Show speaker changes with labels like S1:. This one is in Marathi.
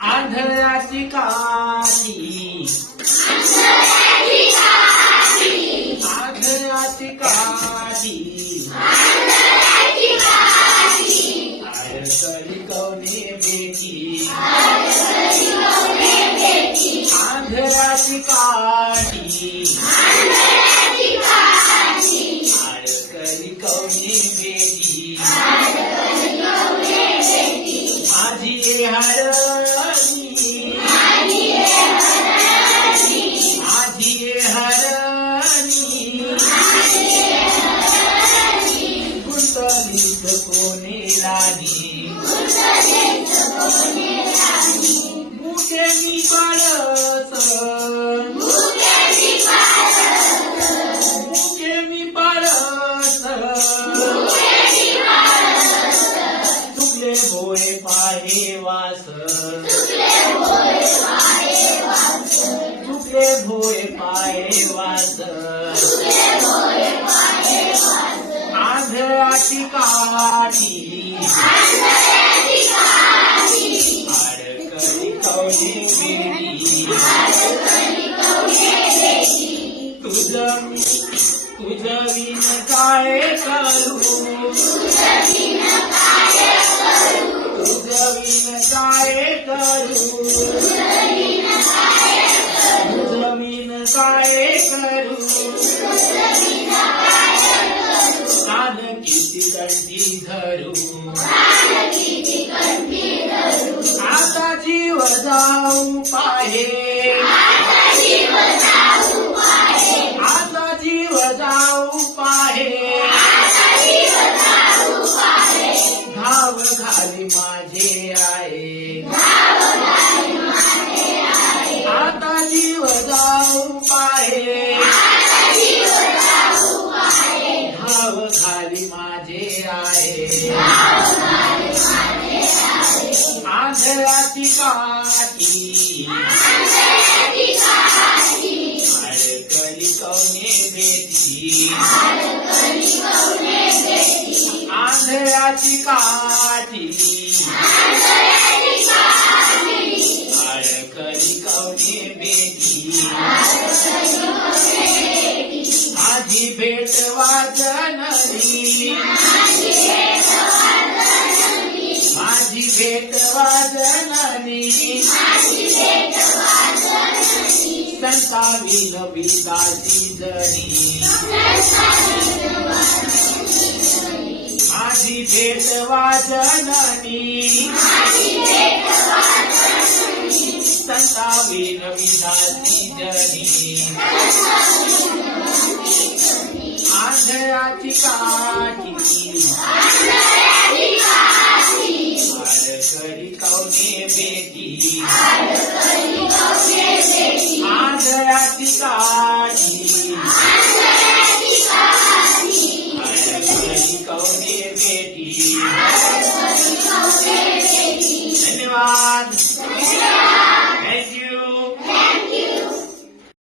S1: आंधळ्याची काशी आंधळ्याची काशी आळकरी कवने बेटी आंधळ्याची काशी आळकरी कवने बेटी माझी ये गुंतलीत कोणी राणी? मुके मी बाळस मुके मी बाळस तुकले भोळे पाहे वास. तुकले भोळे पाहे वास. काठी आडकरी कवली बेटी तुझ तुझ विन काय करू तुझ विन काय करू तुझ विन काय करू? दंडी धरू आता जीव जाऊ पाहे. आंधळाची काठी अडकली कवने बेटी आंधळाची काठी अडकली कवने बेटी आधी भेट वाजनली संतावी नवी दासी जणी माझी भेट वाजननी संतावी नवी दासी जरी आंधळाची काठी. करी कवने बेटी आंधळाची